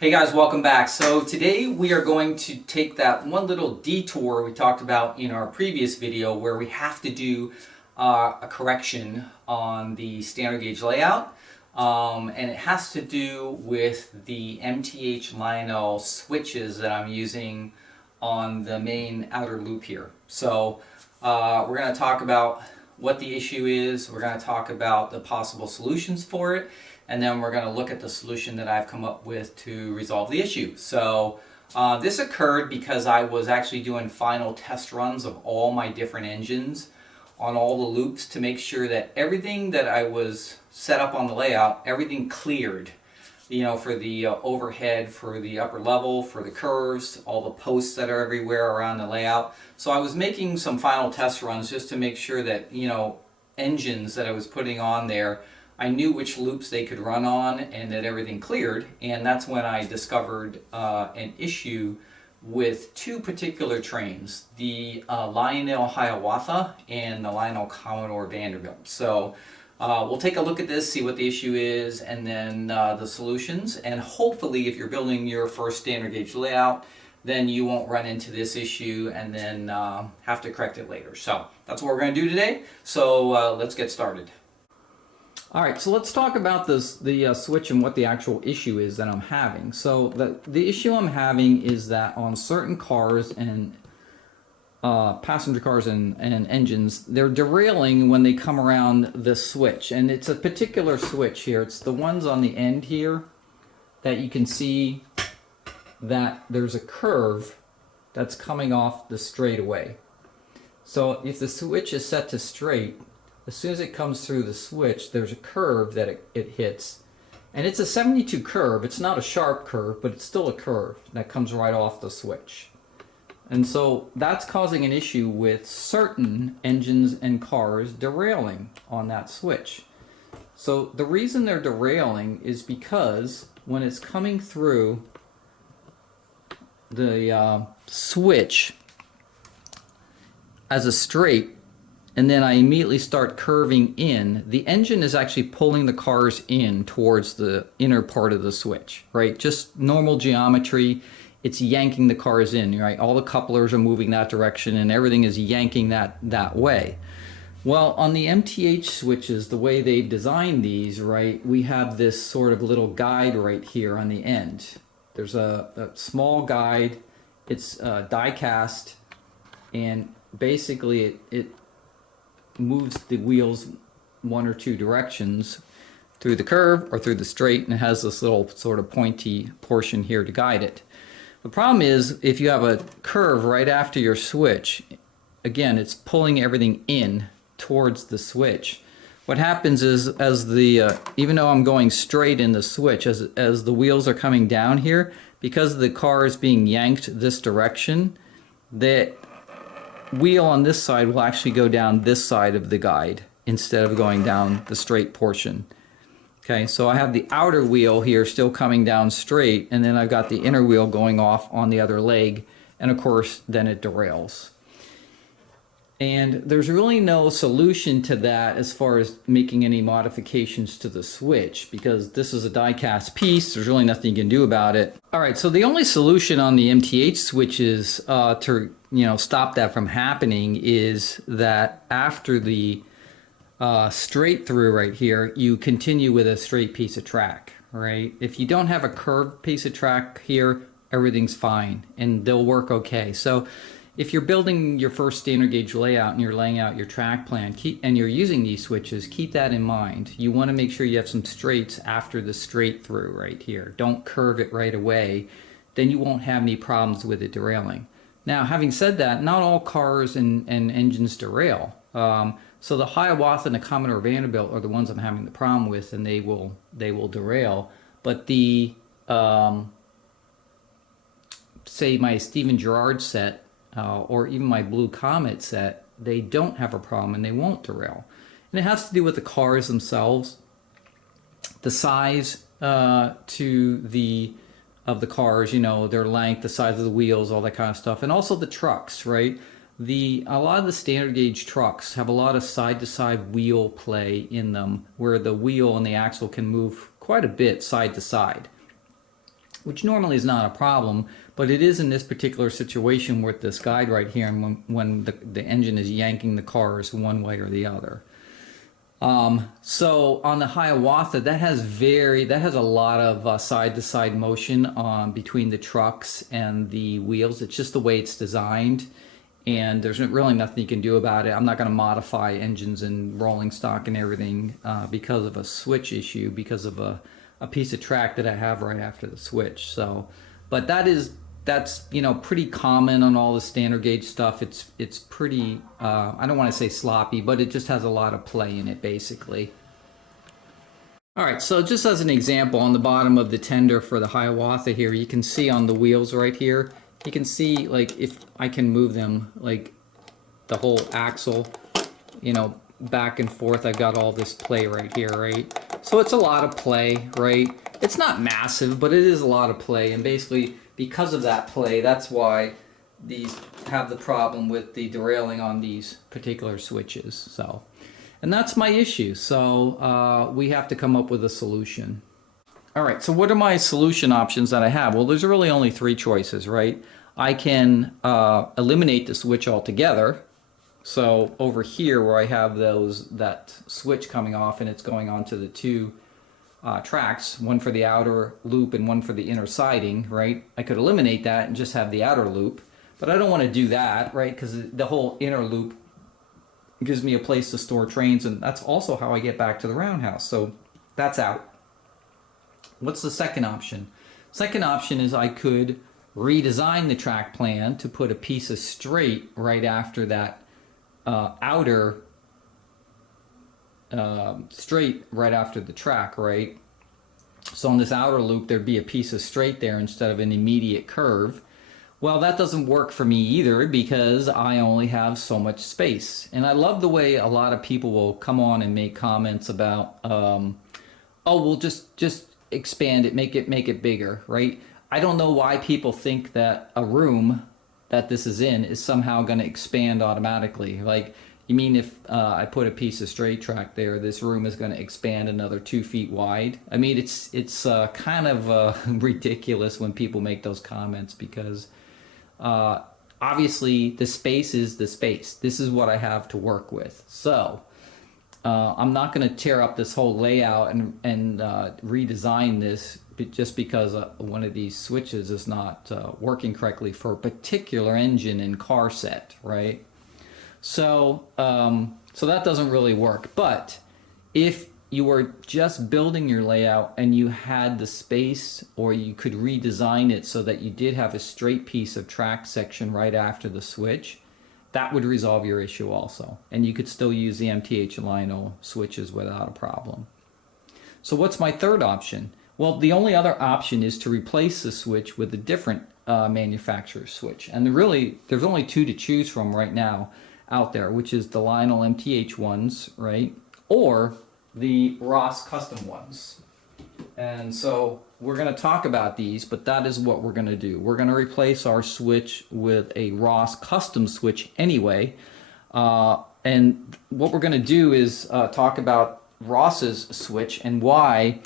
Hey guys, welcome back. So today we are going to take that one little detour we talked about in our previous video where we have to do a correction on the standard gauge layout. And it has to do with the MTH Lionel switches that I'm using on the main outer loop here. So we're going to talk about what the issue is, we're going to talk about the possible solutions for it, and then we're going to look at the solution that I've come up with to resolve the issue. So this occurred because I was actually doing final test runs of all my different engines on all the loops to make sure that everything that I was set up on the layout, everything cleared. You know, for the overhead, for the upper level, for the curves, all the posts that are everywhere around the layout. So I was making some final test runs just to make sure that, you know, engines that I was putting on there, I knew which loops they could run on and that everything cleared. And that's when I discovered an issue with two particular trains, the Lionel Hiawatha and the Lionel Commodore Vanderbilt. So we'll take a look at this, see what the issue is, and then the solutions. And hopefully if you're building your first standard gauge layout, then you won't run into this issue and then have to correct it later. So that's what we're going to do today. So let's get started. All right, so let's talk about the switch and what the actual issue is that I'm having. So the issue I'm having is that on certain cars and passenger cars and engines, they're derailing when they come around the switch. And it's a particular switch here. It's the ones on the end here that you can see that there's a curve that's coming off the straightaway. So if the switch is set to straight, as soon as it comes through the switch, there's a curve that it hits. And it's a 72 curve. It's not a sharp curve, but it's still a curve that comes right off the switch. And so that's causing an issue with certain engines and cars derailing on that switch. So the reason they're derailing is because when it's coming through the switch as a straight, and then I immediately start curving in, the engine is actually pulling the cars in towards the inner part of the switch, right? Just normal geometry. It's yanking the cars in, right? All the couplers are moving that direction and everything is yanking that way. Well, on the MTH switches, the way they've designed these, right, we have this sort of little guide right here on the end. There's a small guide. It's die cast, and basically it moves the wheels one or two directions through the curve or through the straight, and it has this little sort of pointy portion here to guide it. The problem is if you have a curve right after your switch, again, it's pulling everything in towards the switch. What happens is as the even though I'm going straight in the switch, as the wheels are coming down here, because the car is being yanked this direction, the wheel on this side will actually go down this side of the guide instead of going down the straight portion. Okay, so I have the outer wheel here still coming down straight, and then I've got the inner wheel going off on the other leg, and of course then it derails. And there's really no solution to that as far as making any modifications to the switch, because this is a die-cast piece. There's really nothing you can do about it. All right, so the only solution on the MTH switches to stop that from happening is that after the straight through right here, you continue with a straight piece of track, right? If you don't have a curved piece of track here, everything's fine and they'll work okay. So if you're building your first standard gauge layout and you're laying out your track plan and you're using these switches, keep that in mind. You want to make sure you have some straights after the straight through right here. Don't curve it right away. Then you won't have any problems with it derailing. Now, having said that, not all cars and engines derail. So the Hiawatha and the Commodore Vanderbilt are the ones I'm having the problem with, and they will derail. But the say my Stephen Gerrard set or even my Blue Comet set, they don't have a problem and they won't derail. And it has to do with the cars themselves, the size of the cars, their length, the size of the wheels, all that kind of stuff, and also the trucks, right? A lot of the standard gauge trucks have a lot of side-to-side wheel play in them, where the wheel and the axle can move quite a bit side to side. which normally is not a problem, but it is in this particular situation with this guide right here, and when the engine is yanking the cars one way or the other. So on the Hiawatha, that has a lot of side-to-side motion between the trucks and the wheels. It's just the way it's designed, and there's really nothing you can do about it. I'm not going to modify engines and rolling stock and everything because of a switch issue, because of a piece of track that I have right after the switch. So, but that's pretty common on all the standard gauge stuff. It's pretty I don't want to say sloppy, but it just has a lot of play in it basically. All right, so just as an example, on the bottom of the tender for the Hiawatha here, you can see on the wheels right here, you can see like if I can move them, like the whole axle, back and forth. I've got all this play right here, right? So it's a lot of play, right? It's not massive, but it is a lot of play, and basically because of that play, that's why these have the problem with the derailing on these particular switches. So, and that's my issue. So we have to come up with a solution. All right, so what are my solution options that I have? Well, there's really only three choices, right? I can eliminate the switch altogether. So over here where I have that switch coming off and it's going onto the two tracks, one for the outer loop and one for the inner siding, right? I could eliminate that and just have the outer loop, but I don't want to do that, right? Because the whole inner loop gives me a place to store trains, and that's also how I get back to the roundhouse. So that's out. What's the second option? Second option is I could redesign the track plan to put a piece of straight right after that outer straight right after the track, right? So on this outer loop there'd be a piece of straight there instead of an immediate curve. Well, that doesn't work for me either because I only have so much space. And I love the way a lot of people will come on and make comments about oh, we'll just expand it, make it bigger, right? I don't know why people think that a room that this is in is somehow going to expand automatically. Like, you mean if I put a piece of straight track there, this room is going to expand another 2 feet wide? I mean, it's kind of ridiculous when people make those comments because obviously the space is the space. This is what I have to work with. So I'm not going to tear up this whole layout and redesign this just because one of these switches is not working correctly for a particular engine and car set, right? So, so that doesn't really work. But if you were just building your layout and you had the space, or you could redesign it so that you did have a straight piece of track section right after the switch, that would resolve your issue also. And you could still use the MTH Lionel switches without a problem. So what's my third option? Well, the only other option is to replace the switch with a different manufacturer's switch. And there's only two to choose from right now out there, which is the Lionel MTH ones, right? Or the Ross custom ones. And so we're going to talk about these, but that is what we're going to do. We're going to replace our switch with a Ross custom switch anyway. And what we're going to do is talk about Ross's switch and why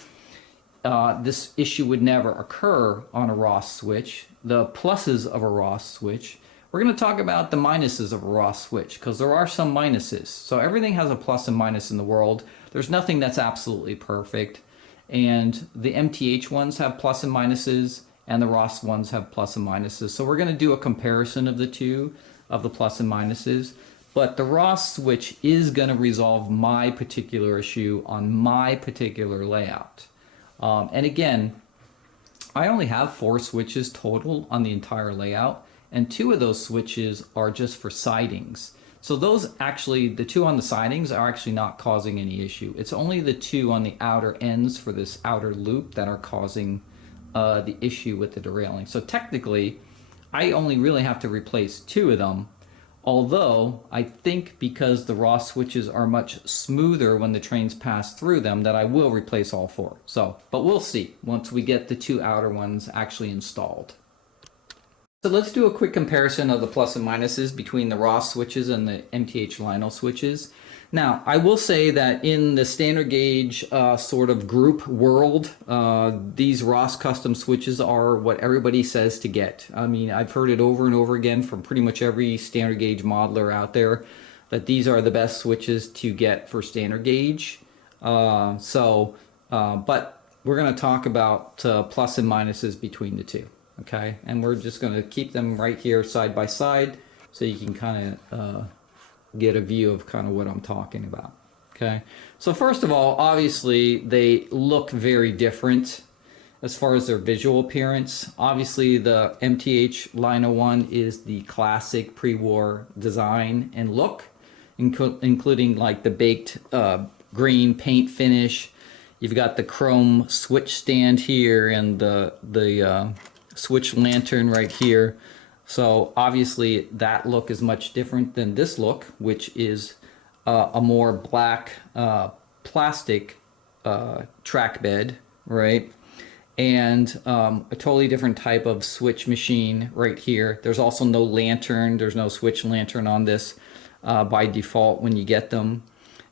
this issue would never occur on a Ross switch, the pluses of a Ross switch. We're going to talk about the minuses of a Ross switch, because there are some minuses. So everything has a plus and minus in the world. There's nothing that's absolutely perfect. And the MTH ones have plus and minuses, and the Ross ones have plus and minuses. So we're going to do a comparison of the two, of the plus and minuses. But the Ross switch is going to resolve my particular issue on my particular layout. And again, I only have 4 switches total on the entire layout, and 2 of those switches are just for sidings. So those actually, the 2 on the sidings are actually not causing any issue. It's only the 2 on the outer ends for this outer loop that are causing the issue with the derailing. So technically, I only really have to replace 2 of them. Although, I think because the Ross switches are much smoother when the trains pass through them, that I will replace all 4. So, but we'll see once we get the 2 outer ones actually installed. So let's do a quick comparison of the plus and minuses between the Ross switches and the MTH Lionel switches. Now, I will say that in the standard gauge sort of group world, these Ross custom switches are what everybody says to get. I mean, I've heard it over and over again from pretty much every standard gauge modeler out there that these are the best switches to get for standard gauge. But we're going to talk about plus and minuses between the two, okay? And we're just going to keep them right here side by side so you can kind of get a view of kind of what I'm talking about. Okay, so first of all, obviously they look very different as far as their visual appearance. Obviously the MTH Lino 1 is the classic pre-war design and look, including like the baked green paint finish. You've got the chrome switch stand here and the switch lantern right here. So obviously that look is much different than this look, which is a more black plastic track bed, right? And a totally different type of switch machine right here. There's also no lantern. There's no switch lantern on this by default when you get them.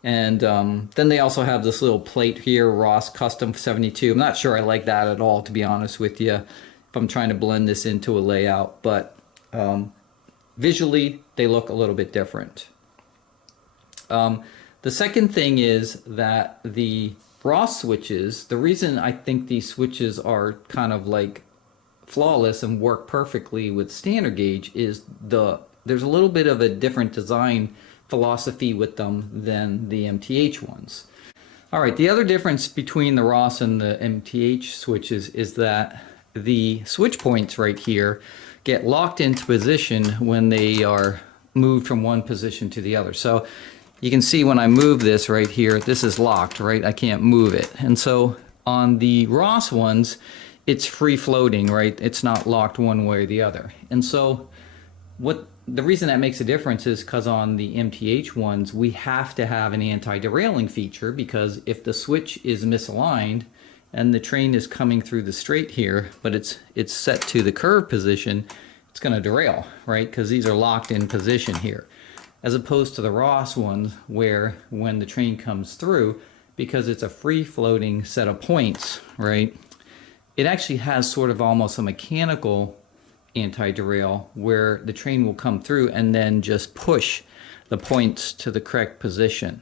And then they also have this little plate here, Ross Custom 72. I'm not sure I like that at all, to be honest with you, if I'm trying to blend this into a layout. But visually, they look a little bit different. The second thing is that the Ross switches, the reason I think these switches are kind of like flawless and work perfectly with standard gauge is there's a little bit of a different design philosophy with them than the MTH ones. All right, the other difference between the Ross and the MTH switches is that the switch points right here get locked into position when they are moved from one position to the other. So you can see when I move this right here, this is locked, right? I can't move it. And so on the Ross ones, it's free floating, right? It's not locked one way or the other. And so the reason that makes a difference is because on the MTH ones, we have to have an anti-derailing feature, because if the switch is misaligned and the train is coming through the straight here, but it's set to the curve position, it's going to derail, right? Because these are locked in position here. As opposed to the Ross ones, where when the train comes through, because it's a free-floating set of points, right, it actually has sort of almost a mechanical anti-derail where the train will come through and then just push the points to the correct position.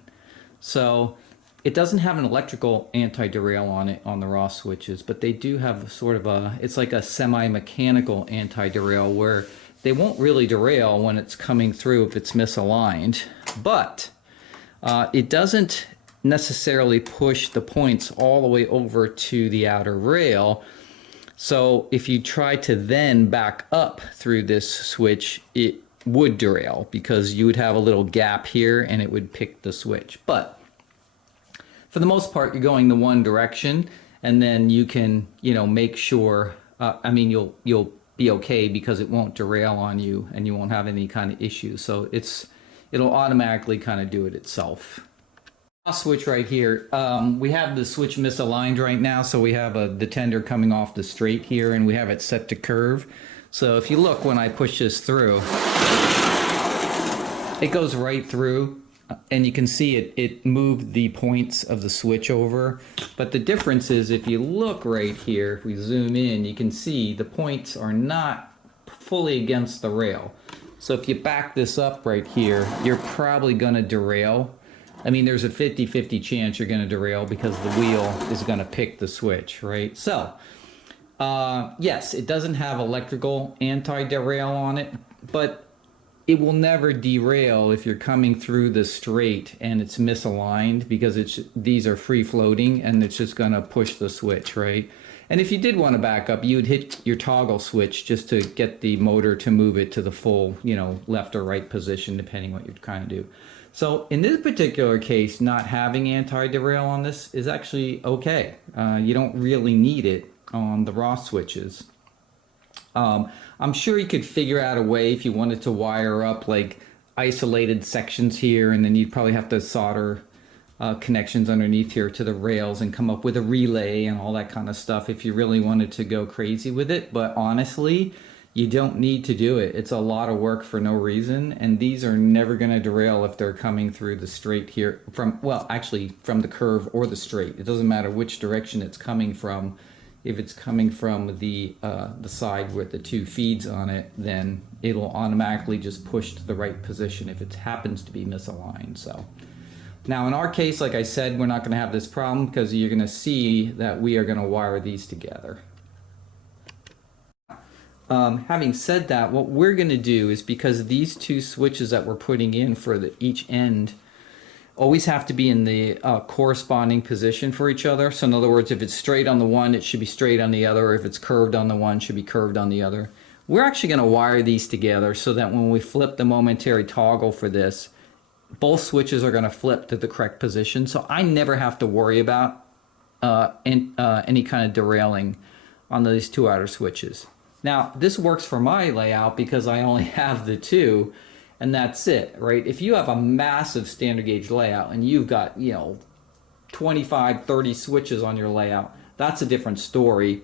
So it doesn't have an electrical anti-derail on it on the Ross switches, but they do have sort of it's like a semi-mechanical anti-derail where they won't really derail when it's coming through if it's misaligned, but it doesn't necessarily push the points all the way over to the outer rail. So if you try to then back up through this switch, it would derail because you would have a little gap here and it would pick the switch. But for the most part, you're going the one direction, and then you can, make sure, I mean, you'll be okay because it won't derail on you and you won't have any kind of issues. So it'll automatically kind of do it itself. Switch right here. We have the switch misaligned right now, so we have the tender coming off the straight here, and we have it set to curve. So if you look when I push this through, it goes right through, and you can see it moved the points of the switch over. But the difference is, if you look right here, if we zoom in, you can see the points are not fully against the rail. So if you back this up right here, you're probably going to derail. I mean, there's a 50-50 chance you're going to derail because the wheel is going to pick the switch, right? So, yes, it doesn't have electrical anti-derail on it, but it will never derail if you're coming through the straight and it's misaligned, because these are free floating and it's just going to push the switch, right? And if you did want to back up, you would hit your toggle switch just to get the motor to move it to the full, left or right position, depending what you're trying to do. So in this particular case, not having anti-derail on this is actually okay. You don't really need it on the Ross switches. I'm sure you could figure out a way if you wanted to wire up like isolated sections here, and then you'd probably have to solder connections underneath here to the rails and come up with a relay and all that kind of stuff if you really wanted to go crazy with it. But honestly, You don't need to do it. It's a lot of work for no reason, and these are never going to derail if they're coming through the straight here from, well, actually from the curve or the straight. It doesn't matter which direction it's coming from. If it's coming from the side with the two feeds on it, then it'll automatically just push to the right position if it happens to be misaligned. So now in our case, like I said, we're not going to have this problem because you're going to see that we are going to wire these together. Having said that, what we're going to do is, because these two switches that we're putting in for each end always have to be in the corresponding position for each other. So in other words, if it's straight on the one, it should be straight on the other. If it's curved on the one, it should be curved on the other. We're actually going to wire these together so that when we flip the momentary toggle for this, both switches are going to flip to the correct position. So I never have to worry about any kind of derailing on these two outer switches. Now, this works for my layout because I only have the two, and that's it, right? If you have a massive standard gauge layout and you've got, 25, 30 switches on your layout, that's a different story.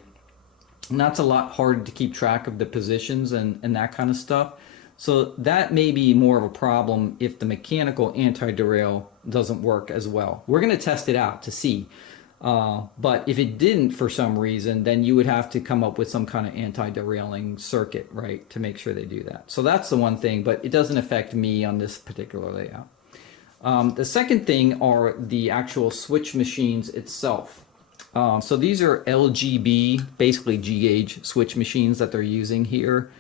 And that's a lot harder to keep track of the positions and that kind of stuff. So that may be more of a problem if the mechanical anti-derail doesn't work as well. We're going to test it out to see. But if it didn't for some reason, then you would have to come up with some kind of anti-derailing circuit, right, to make sure they do that. So that's the one thing, but it doesn't affect me on this particular layout. The second thing are the actual switch machines itself. So these are LGB, basically G-gauge switch machines that they're using here.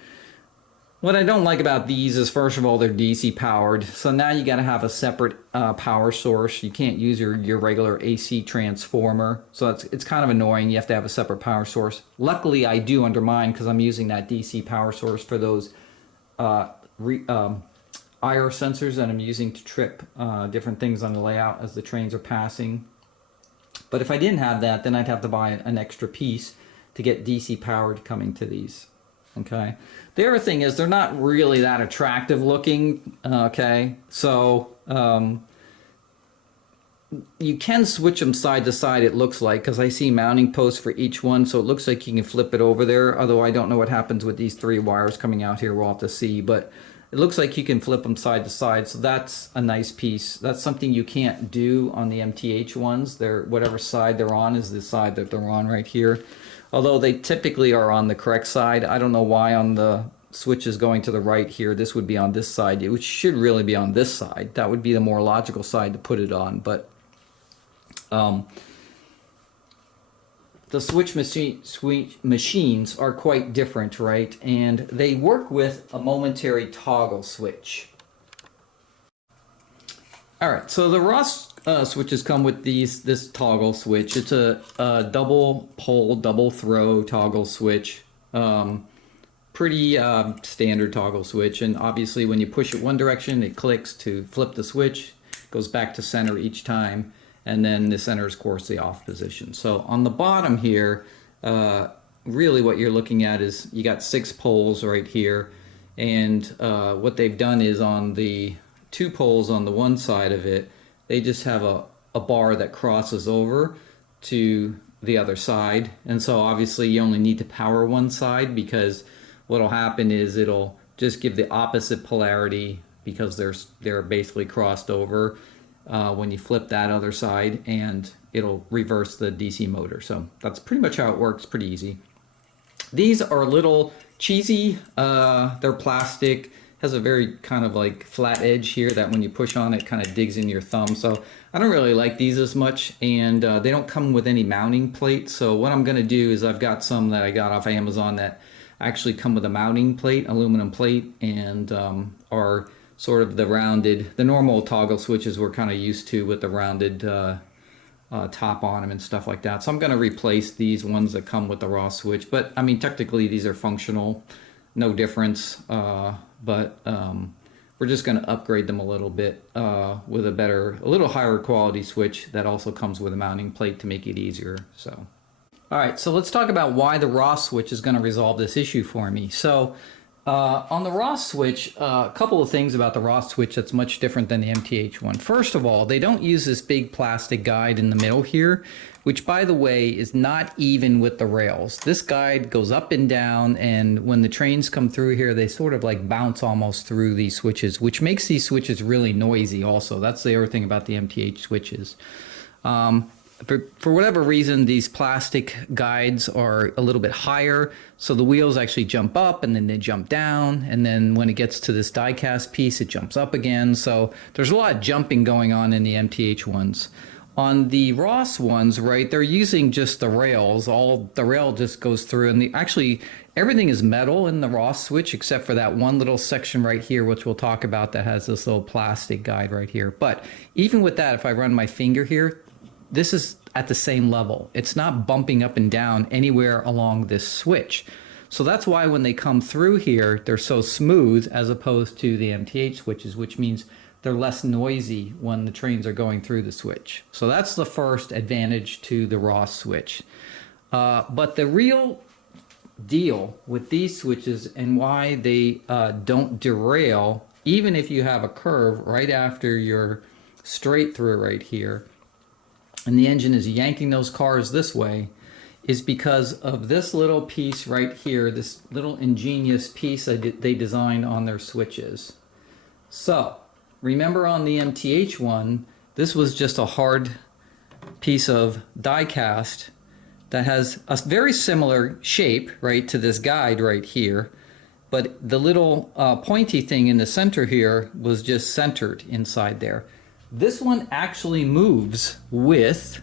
What I don't like about these is, first of all, they're DC powered. So now you got to have a separate power source. You can't use your regular AC transformer. So it's kind of annoying. You have to have a separate power source. Luckily, I do under mine because I'm using that DC power source for those IR sensors that I'm using to trip different things on the layout as the trains are passing. But if I didn't have that, then I'd have to buy an extra piece to get DC powered coming to these. Okay. The other thing is they're not really that attractive looking. Okay. So you can switch them side to side, it looks like, because I see mounting posts for each one. So it looks like you can flip it over there. Although I don't know what happens with these three wires coming out here. We'll have to see. But it looks like you can flip them side to side. So that's a nice piece. That's something you can't do on the MTH ones. Whatever side they're on is the side that they're on right here. Although they typically are on the correct side. I don't know why on the switches going to the right here, this would be on this side, which should really be on this side. That would be the more logical side to put it on. But the switch machines are quite different, right? And they work with a momentary toggle switch. All right, so the Ross switches come with this toggle switch. It's a double pole, double throw toggle switch. Pretty standard toggle switch. And obviously when you push it one direction, it clicks to flip the switch, goes back to center each time. And then the center is, of course, the off position. So on the bottom here, really what you're looking at is you got 6 poles right here. And what they've done is on the 2 poles on the one side of it, they just have a bar that crosses over to the other side. And so obviously you only need to power one side, because what'll happen is it'll just give the opposite polarity because they're basically crossed over when you flip that other side, and it'll reverse the DC motor. So that's pretty much how it works, pretty easy. These are a little cheesy. They're plastic. Has a very kind of like flat edge here that when you push on it kind of digs in your thumb. So I don't really like these as much, and they don't come with any mounting plate. So what I'm going to do is I've got some that I got off Amazon that actually come with a mounting plate, aluminum plate, and are sort of the normal toggle switches we're kind of used to with the rounded top on them and stuff like that. So I'm going to replace these ones that come with the raw switch. But I mean, technically these are functional, no difference. But we're just going to upgrade them a little bit with a little higher quality switch that also comes with a mounting plate to make it easier. So, all right, so let's talk about why the raw switch is going to resolve this issue for me. So On the Ross switch, a couple of things about the Ross switch that's much different than the MTH one. First of all, they don't use this big plastic guide in the middle here, which by the way is not even with the rails. This guide goes up and down, and when the trains come through here, they sort of like bounce almost through these switches, which makes these switches really noisy also. That's the other thing about the MTH switches. For whatever reason, these plastic guides are a little bit higher, so the wheels actually jump up and then they jump down, and then when it gets to this die cast piece, it jumps up again. So there's a lot of jumping going on in the MTH ones. On the Ross ones, right, they're using just the rails. All the rail just goes through, and actually everything is metal in the Ross switch except for that one little section right here, which we'll talk about, that has this little plastic guide right here. But even with that, if I run my finger here, this is at the same level. It's not bumping up and down anywhere along this switch. So that's why when they come through here, they're so smooth as opposed to the MTH switches, which means they're less noisy when the trains are going through the switch. So that's the first advantage to the Ross switch. But the real deal with these switches and why they don't derail, even if you have a curve right after your straight through right here, and the engine is yanking those cars this way, is because of this little piece right here, this little ingenious piece they designed on their switches. So remember on the MTH one, this was just a hard piece of die cast that has a very similar shape, right, to this guide right here, but the little pointy thing in the center here was just centered inside there. This one actually moves with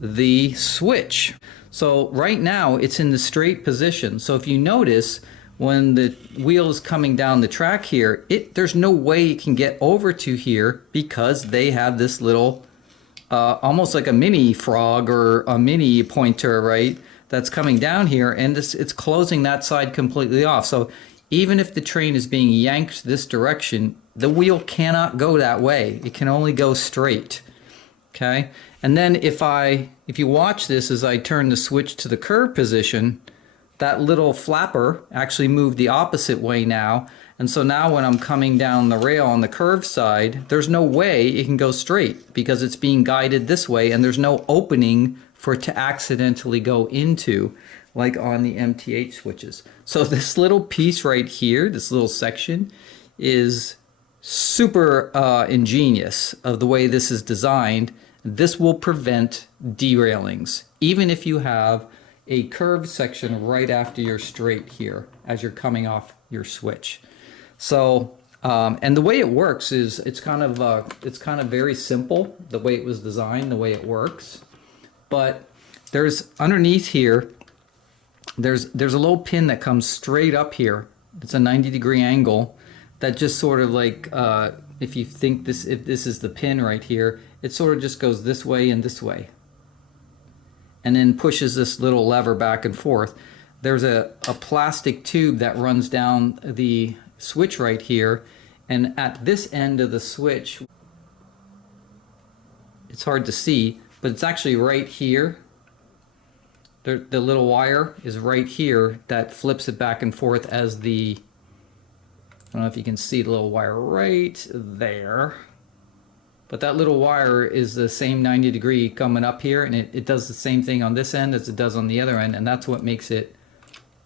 the switch. So right now it's in the straight position. So if you notice, when the wheel is coming down the track here, there's no way it can get over to here because they have this little, almost like a mini frog or a mini pointer, right, that's coming down here, and it's closing that side completely off. So even if the train is being yanked this direction, the wheel cannot go that way. It can only go straight. Okay? And then if you watch this as I turn the switch to the curve position, that little flapper actually moved the opposite way now. And so now when I'm coming down the rail on the curved side, there's no way it can go straight because it's being guided this way, and there's no opening for it to accidentally go into, like on the MTH switches. So this little piece right here, this little section, is super ingenious of the way this is designed. This will prevent derailings, even if you have a curved section right after your straight here as you're coming off your switch. So and the way it works is it's kind of very simple, the way it was designed, the way it works. But there's underneath here, there's a little pin that comes straight up here. It's a 90-degree angle that just sort of like, if you think if this is the pin right here, it sort of just goes this way and this way, and then pushes this little lever back and forth. There's a plastic tube that runs down the switch right here, and at this end of the switch, it's hard to see, but it's actually right here. The little wire is right here that flips it back and forth as the, I don't know if you can see the little wire right there, but that little wire is the same 90-degree coming up here, and it does the same thing on this end as it does on the other end, and that's what makes it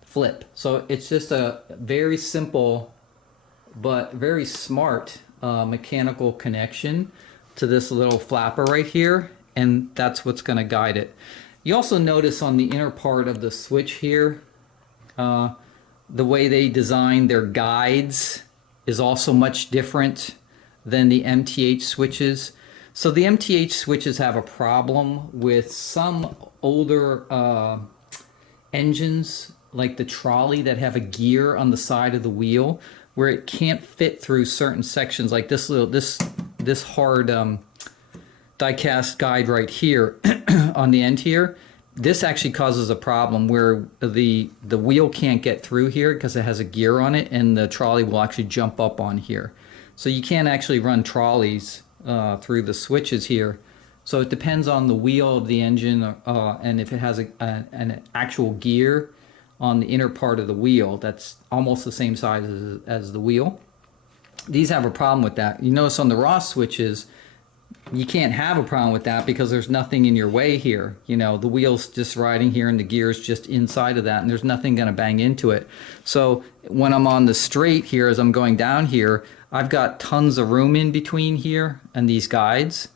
flip. So it's just a very simple but very smart mechanical connection to this little flapper right here, and that's what's going to guide it. You also notice on the inner part of the switch here, the way they design their guides is also much different than the MTH switches. So the MTH switches have a problem with some older engines, like the trolley, that have a gear on the side of the wheel where it can't fit through certain sections, like this hard die-cast guide right here on the end here. This actually causes a problem where the wheel can't get through here because it has a gear on it, and the trolley will actually jump up on here. So you can't actually run trolleys through the switches here. So it depends on the wheel of the engine and if it has an actual gear on the inner part of the wheel that's almost the same size as the wheel. These have a problem with that. You notice on the Ross switches, you can't have a problem with that because there's nothing in your way here. You know, the wheel's just riding here and the gear's just inside of that, and there's nothing going to bang into it. So when I'm on the straight here, as I'm going down here, I've got tons of room in between here and these guides.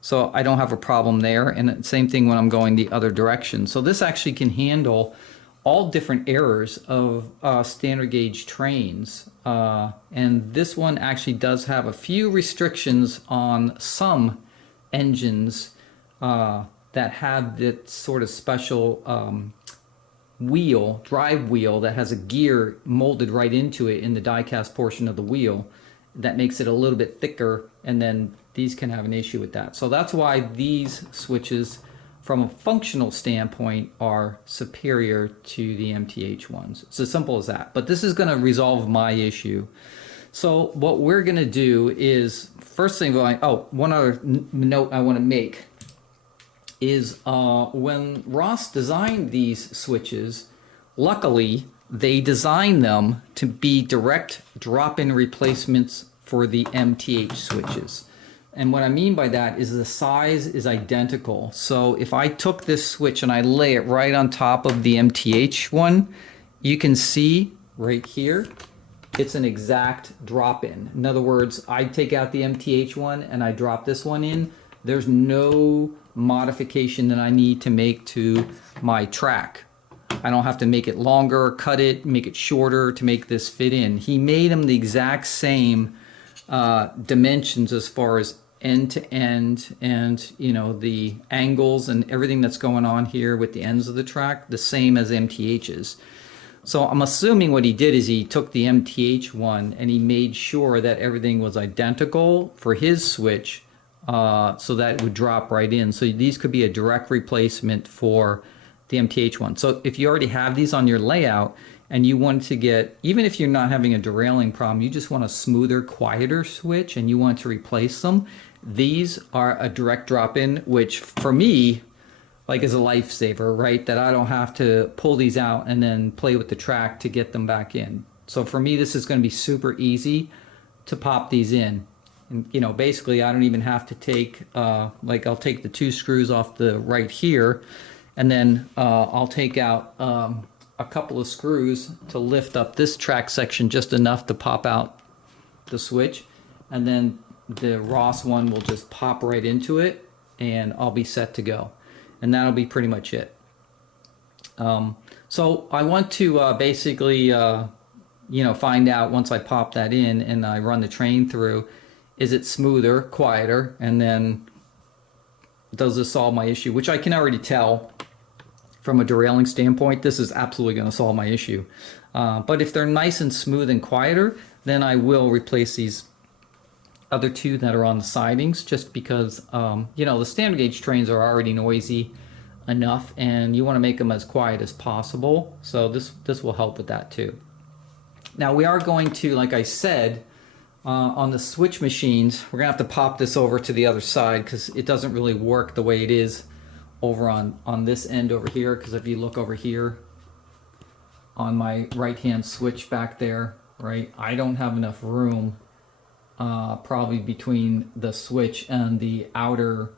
So I don't have a problem there. And same thing when I'm going the other direction. So this actually can handle all different errors of standard gauge trains. And this one actually does have a few restrictions on some engines that have that sort of special drive wheel that has a gear molded right into it in the die-cast portion of the wheel that makes it a little bit thicker, and then these can have an issue with that. So that's why these switches from a functional standpoint are superior to the MTH ones. It's as simple as that. But this is going to resolve my issue. So what we're going to do is, first thing one other note I want to make is when Ross designed these switches, luckily they designed them to be direct drop-in replacements for the MTH switches. And what I mean by that is the size is identical. So if I took this switch and I lay it right on top of the MTH one, you can see right here, it's an exact drop-in. In other words, I take out the MTH one and I drop this one in. There's no modification that I need to make to my track. I don't have to make it longer, cut it, make it shorter to make this fit in. He made them the exact same dimensions as far as end to end, and you know, the angles and everything that's going on here with the ends of the track, the same as MTH's. So I'm assuming what he did is he took the MTH one and he made sure that everything was identical for his switch, so that it would drop right in. So these could be a direct replacement for the MTH one. So if you already have these on your layout and you want to get, even if you're not having a derailing problem, you just want a smoother, quieter switch and you want to replace them, these are a direct drop-in, which for me, like, is a lifesaver, right? That I don't have to pull these out and then play with the track to get them back in. So for me, this is going to be super easy to pop these in. And, you know, basically I don't even have to take, like, I'll take the 2 screws off the right here, and then I'll take out a couple of screws to lift up this track section just enough to pop out the switch, and then the Ross one will just pop right into it and I'll be set to go. And that'll be pretty much it. So I want to basically, you know, find out once I pop that in and I run the train through, is it smoother, quieter, and then does this solve my issue? Which I can already tell from a derailing standpoint, this is absolutely going to solve my issue. But if they're nice and smooth and quieter, then I will replace these other 2 that are on the sidings, just because you know, the standard gauge trains are already noisy enough and you want to make them as quiet as possible. So this will help with that too. Now we are going to, like I said, on the switch machines, we're gonna have to pop this over to the other side because it doesn't really work the way it is over on this end over here. Because if you look over here on my right hand switch back there, right, I don't have enough room probably between the switch and the outer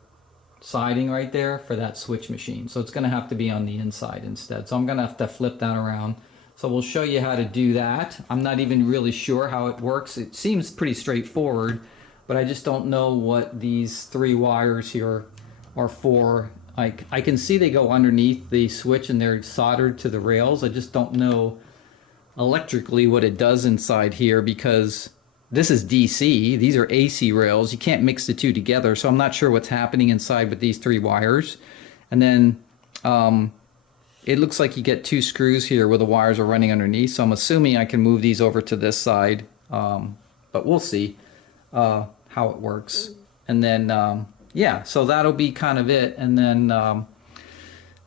siding right there for that switch machine. So it's going to have to be on the inside instead. So I'm going to have to flip that around. So we'll show you how to do that. I'm not even really sure how it works. It seems pretty straightforward, but I just don't know what these 3 wires here are for. I can see they go underneath the switch and they're soldered to the rails. I just don't know electrically what it does inside here, because this is DC, these are AC rails. You can't mix the 2 together, so I'm not sure what's happening inside with these 3 wires. And then it looks like you get 2 screws here where the wires are running underneath, so I'm assuming I can move these over to this side, but we'll see how it works. And then yeah, so that'll be kind of it. And then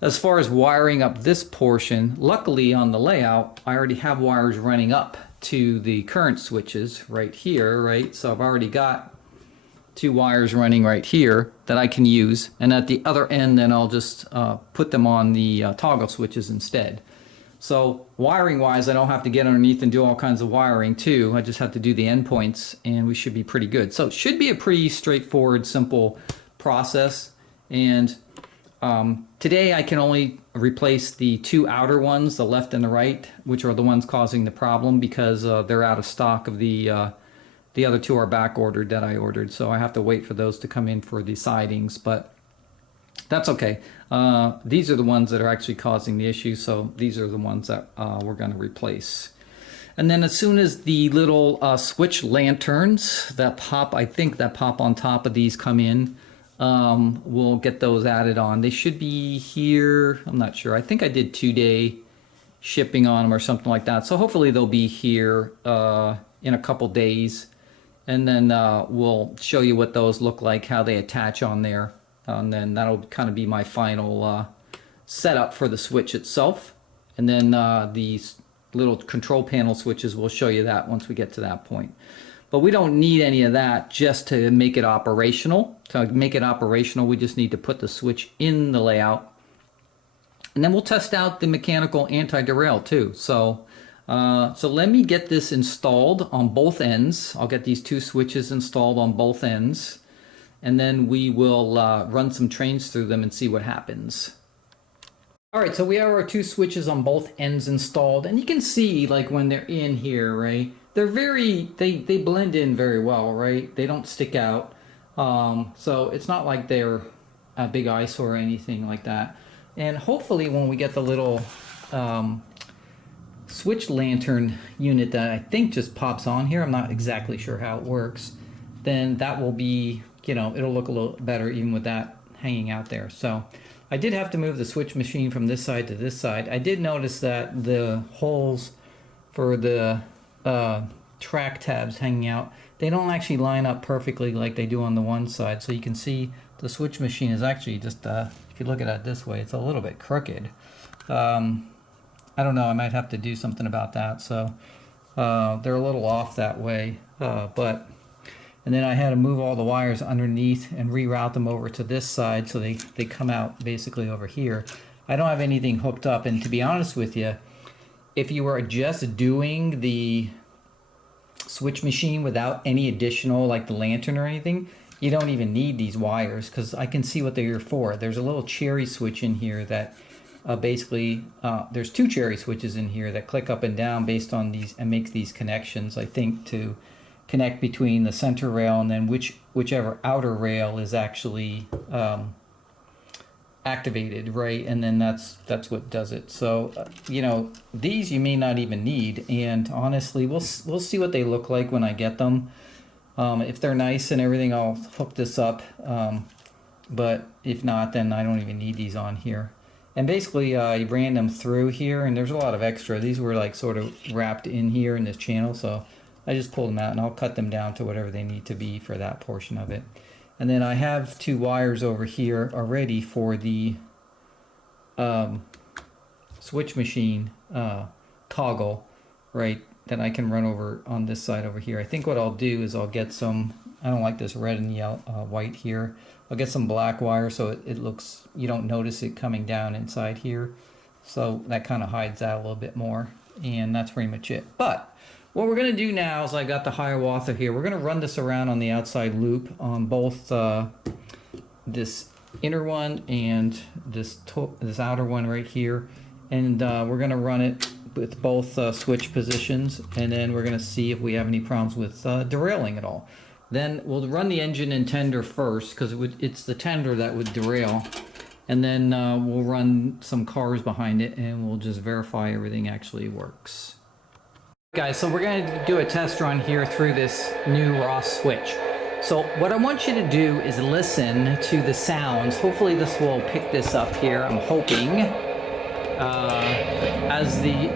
as far as wiring up this portion, luckily on the layout I already have wires running up to the current switches right here, right? So I've already got 2 wires running right here that I can use, and at the other end then I'll just put them on the toggle switches instead. So wiring wise, I don't have to get underneath and do all kinds of wiring too. I just have to do the endpoints and we should be pretty good. So it should be a pretty straightforward, simple process. And today I can only replace the two outer ones, the left and the right, which are the ones causing the problem because they're out of stock of the other two are back ordered that I ordered. So I have to wait for those to come in for the sidings, but that's okay. These are the ones that are actually causing the issue. So these are the ones that we're going to replace. And then as soon as the little switch lanterns that pop, I think that pop on top of these come in, we'll get those added on. They should be here. I'm not sure. I think I did 2-day shipping on them or something like that. So hopefully they'll be here in a couple days. And then we'll show you what those look like, how they attach on there. And then that'll kind of be my final setup for the switch itself. And then these little control panel switches, we'll show you that once we get to that point. But we don't need any of that just to make it operational. To make it operational, we just need to put the switch in the layout. And then we'll test out the mechanical anti-derail too. So let me get this installed on both ends. I'll get these two switches installed on both ends. And then we will run some trains through them and see what happens. All right, so we have our two switches on both ends installed. And you can see, like, when they're in here, right? They're they blend in very well, right? They don't stick out. So it's not like they're a big eyesore or anything like that. And hopefully when we get the little switch lantern unit that I think just pops on here, I'm not exactly sure how it works, then that will be, you know, it'll look a little better even with that hanging out there. So I did have to move the switch machine from this side to this side. I did notice that the holes for the track tabs hanging out, they don't actually line up perfectly like they do on the one side. So you can see the switch machine is actually just, if you look at it this way, it's a little bit crooked. I don't know, I might have to do something about that. So they're a little off that way, and then I had to move all the wires underneath and reroute them over to this side so they come out basically over here. I don't have anything hooked up, and to be honest with you, if you were just doing the switch machine without any additional, like the lantern or anything, you don't even need these wires because I can see what they're for. There's a little cherry switch in here that basically, there's two cherry switches in here that click up and down based on these and make these connections, I think, to connect between the center rail and then whichever outer rail is actually activated, right? And then that's what does it. So you know, these you may not even need, and honestly we'll see what they look like when I get them. If they're nice and everything, I'll hook this up, but if not, then I don't even need these on here. And basically you ran them through here, and there's a lot of extra. These were like sort of wrapped in here in this channel, so I just pulled them out and I'll cut them down to whatever they need to be for that portion of it. And then I have two wires over here already for the switch machine toggle, right, that I can run over on this side over here. I think what I'll do is I'll get some, I don't like this red and yellow, white here. I'll get some black wire so it looks, you don't notice it coming down inside here. So that kind of hides that a little bit more, and that's pretty much it. But what we're going to do now is I got the Hiawatha here. We're going to run this around on the outside loop on both this inner one and this outer one right here. And we're going to run it with both switch positions, and then we're going to see if we have any problems with derailing at all. Then we'll run the engine and tender first because it's the tender that would derail. And then we'll run some cars behind it and we'll just verify everything actually works. Guys, so we're going to do a test run here through this new Ross switch. So what I want you to do is listen to the sounds. Hopefully this will pick this up here, I'm hoping, as the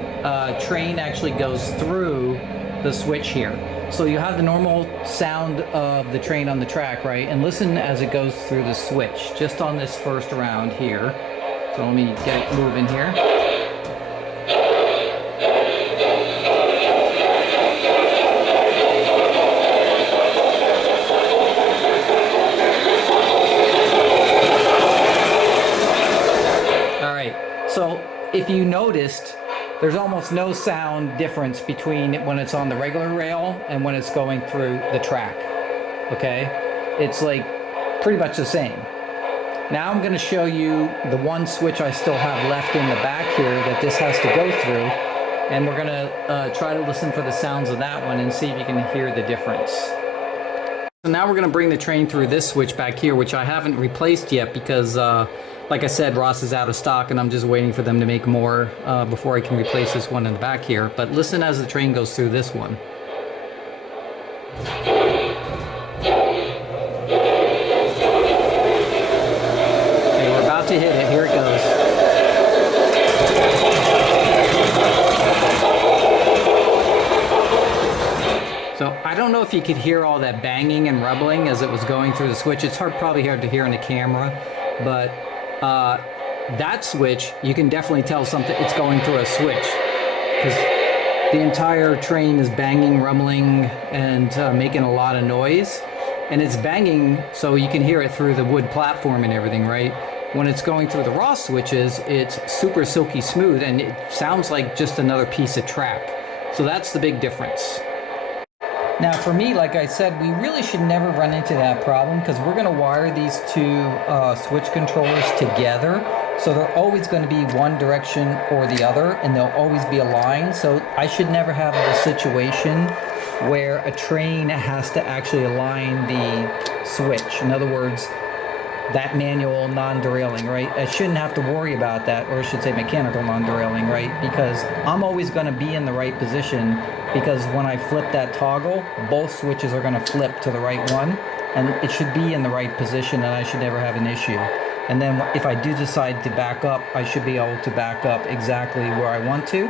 train actually goes through the switch here. So you have the normal sound of the train on the track, right? And listen as it goes through the switch, just on this first round here. So let me get it moving here. If you noticed, there's almost no sound difference between when it's on the regular rail and when it's going through the track. Okay, it's like pretty much the same. Now I'm going to show you the one switch I still have left in the back here that this has to go through, and we're going to try to listen for the sounds of that one and see if you can hear the difference. So now we're going to bring the train through this switch back here, which I haven't replaced yet because like I said, Ross is out of stock and I'm just waiting for them to make more before I can replace this one in the back here. But listen as the train goes through this one. Okay, we're about to hit it. Here it goes. So I don't know if you could hear all that banging and rumbling as it was going through the switch. It's probably hard to hear in the camera, but that switch, you can definitely tell something, it's going through a switch, because the entire train is banging, rumbling, and making a lot of noise. And it's banging so you can hear it through the wood platform and everything, right? When it's going through the raw switches, it's super silky smooth and it sounds like just another piece of track. So that's the big difference. Now for me, like I said, we really should never run into that problem because we're going to wire these two switch controllers together. So they're always going to be one direction or the other, and they'll always be aligned. So I should never have a situation where a train has to actually align the switch. In other words, that manual non-derailing, right? I shouldn't have to worry about that, or I should say mechanical non-derailing, right? Because I'm always going to be in the right position, because when I flip that toggle, both switches are going to flip to the right one, and it should be in the right position, and I should never have an issue. And then if I do decide to back up, I should be able to back up exactly where I want to,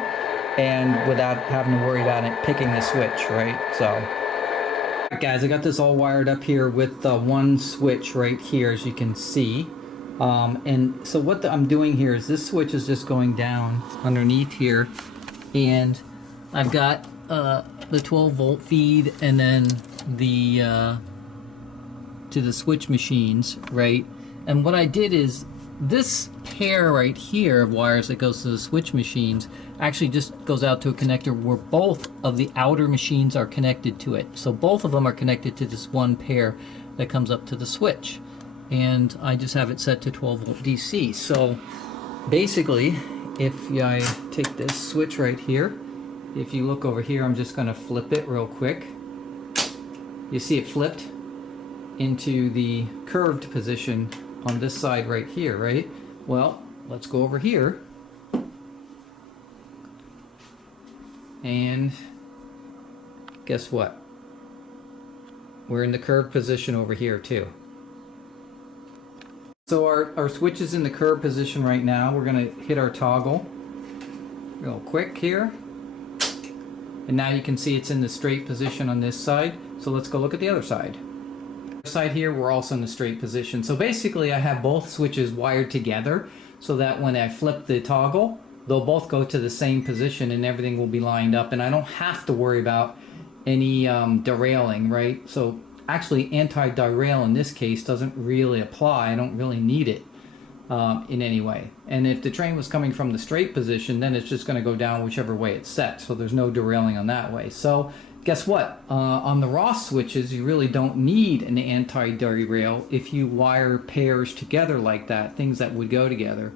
and without having to worry about it picking the switch, right? So, alright guys, I got this all wired up here with one switch right here, as you can see. And so what I'm doing here is this switch is just going down underneath here, and I've got the 12-volt feed, and then the to the switch machines, right? And what I did is this pair right here of wires that goes to the switch machines actually just goes out to a connector where both of the outer machines are connected to it. So both of them are connected to this one pair that comes up to the switch. And I just have it set to 12-volt DC. So basically, if I take this switch right here, if you look over here, I'm just going to flip it real quick. You see it flipped into the curved position on this side right here, right? Well, let's go over here. And guess what? We're in the curved position over here too. So our switch is in the curved position right now. We're going to hit our toggle real quick here. And now you can see it's in the straight position on this side. So let's go look at the other side. Side here, we're also in the straight position. So basically I have both switches wired together so that when I flip the toggle, they'll both go to the same position and everything will be lined up, and I don't have to worry about any derailing, right? So actually anti-derail in this case doesn't really apply. I don't really need it in any way. And if the train was coming from the straight position, then it's just going to go down whichever way it's set. So there's no derailing on that way. So guess what? On the Ross switches, you really don't need an anti-derail if you wire pairs together like that, things that would go together.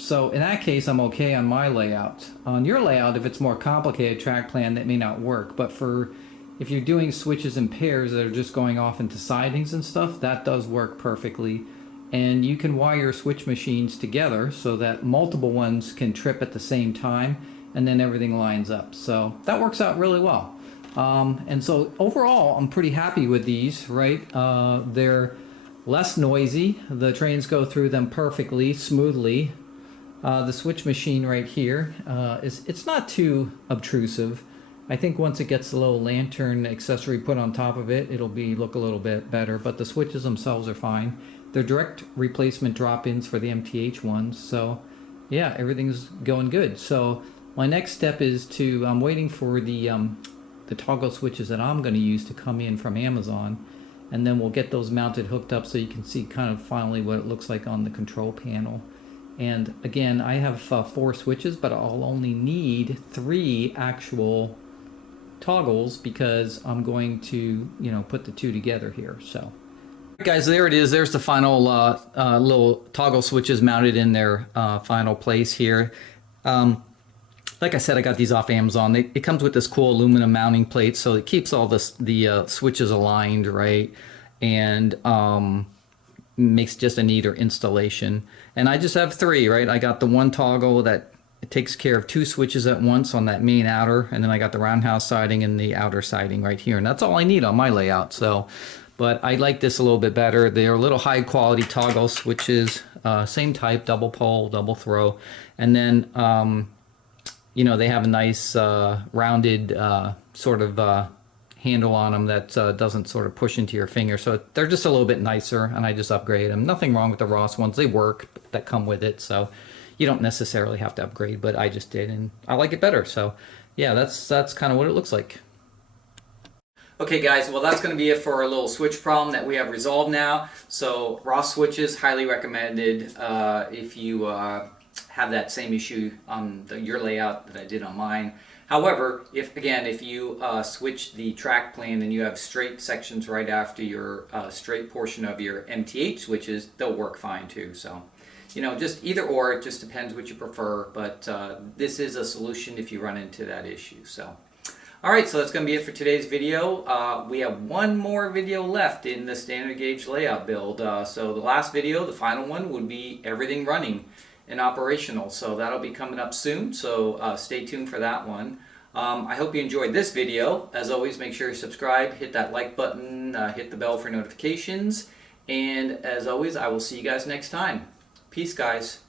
So in that case, I'm okay on my layout. On your layout, if it's more complicated track plan, that may not work. But if you're doing switches in pairs that are just going off into sidings and stuff, that does work perfectly. And you can wire switch machines together so that multiple ones can trip at the same time, and then everything lines up. So that works out really well. And so overall, I'm pretty happy with these, right? They're less noisy. The trains go through them perfectly, smoothly. The switch machine right here, it's not too obtrusive. I think once it gets the little lantern accessory put on top of it, it'll look a little bit better, but the switches themselves are fine. They're direct replacement drop-ins for the MTH ones, so yeah, everything's going good. So my next step is I'm waiting for the toggle switches that I'm going to use to come in from Amazon, and then we'll get those mounted, hooked up, so you can see kind of finally what it looks like on the control panel. And again, I have 4 switches, but I'll only need 3 actual toggles because I'm going to, put the 2 together here. So, guys, there it is. There's the final little toggle switches mounted in their final place here. Like I said, I got these off Amazon. It comes with this cool aluminum mounting plate, so it keeps all the switches aligned, right? And makes just a neater installation. And I just have 3, right? I got the one toggle that it takes care of 2 switches at once on that main outer, and then I got the roundhouse siding and the outer siding right here, and that's all I need on my layout. So, but I like this a little bit better. They're a little high quality toggle switches, same type, double pole, double throw, and then they have a nice rounded sort of handle on them that doesn't sort of push into your finger. So they're just a little bit nicer, and I just upgrade them. Nothing wrong with the Ross ones. They work, that come with it. So you don't necessarily have to upgrade, but I just did, and I like it better. So yeah, that's kind of what it looks like. Okay guys, well that's going to be it for our little switch problem that we have resolved now. So Ross switches, highly recommended if you have that same issue on your layout that I did on mine. However, if you switch the track plane and you have straight sections right after your straight portion of your MTH switches, they'll work fine too. So, just either or, it just depends what you prefer, but this is a solution if you run into that issue. So, alright, so that's going to be it for today's video. We have one more video left in the standard gauge layout build. So the last video, the final one, would be everything running and operational. So that'll be coming up soon, so stay tuned for that one. I hope you enjoyed this video. As always, make sure you subscribe, hit that like button, hit the bell for notifications, and as always, I will see you guys next time. Peace, guys.